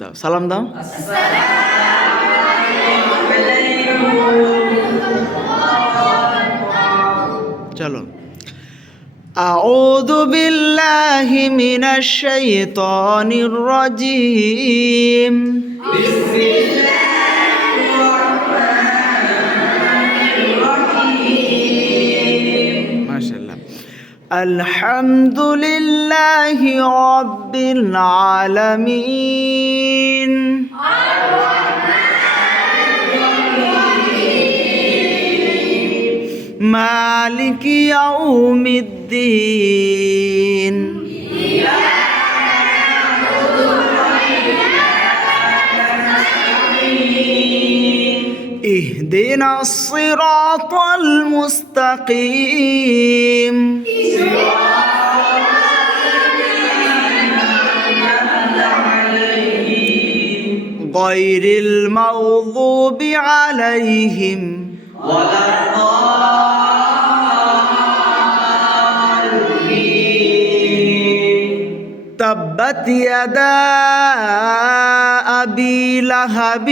দাও, সালাম দাও। চলো। আউযু বিল্লাহি মিনাশ শাইতানির রাজীম। মাশাআল্লাহ। আলহামদুলিল্লাহি রাব্বিল আলামিন। মালিকি ইয়াউমিদ্দিন। ইহদিনাস সিরাতাল মুস্তাকিম। গায়রিল মাগযুবি আলাইহিম تبت يدا أبي لهب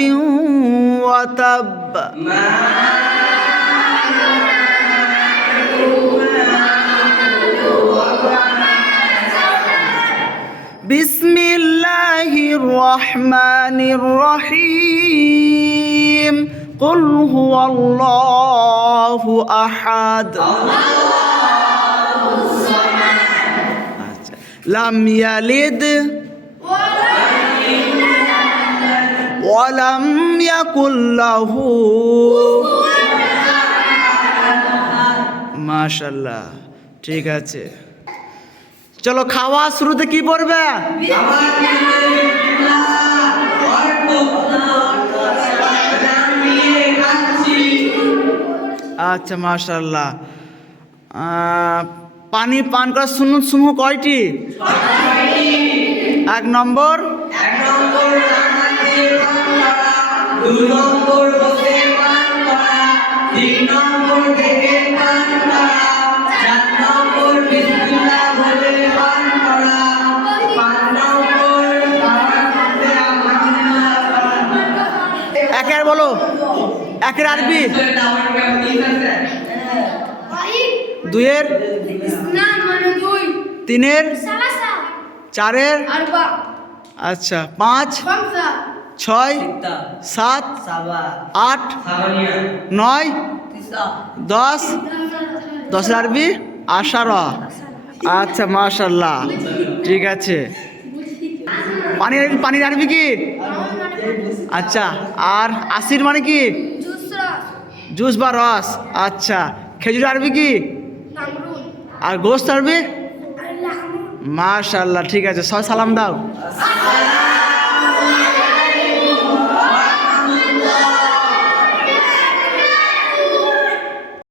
وتب بسم الله الرحمن الرحيم قل هو الله أحد لم يلد ولم يكن له মাশাআল্লাহ। ঠিক আছে, চলো খাওয়া শুরুতে কি পড়বে? আচ্ছা মাশাআল্লাহ। পানি পান করার সুন্নত সমূহ কয়টি? 1 নম্বর, 2 নম্বর বসে পান করা, 3 নম্বর থেকে পান করা, 4 নম্বর বিসমিল্লাহ বলে পান করা, 5 নম্বর খাওয়ার মধ্যে আলহামদুলিল্লাহ পান করা। একের বলো, একের আরবি, 2-এর, 3-এর, 4-এর, আচ্ছা 5, 6, 7, 8, 9, 10, 10-এর আরবি আশারা। আচ্ছা মাশাআল্লাহ, ঠিক আছে। পানির আরবি কি? আচ্ছা, আর আসির মানে কি? জুস বা রস। আচ্ছা, খেজুর আরবি কি? আর গোশত আরবি? মাশাআল্লাহ, ঠিক আছে। সবাই সালাম দাও।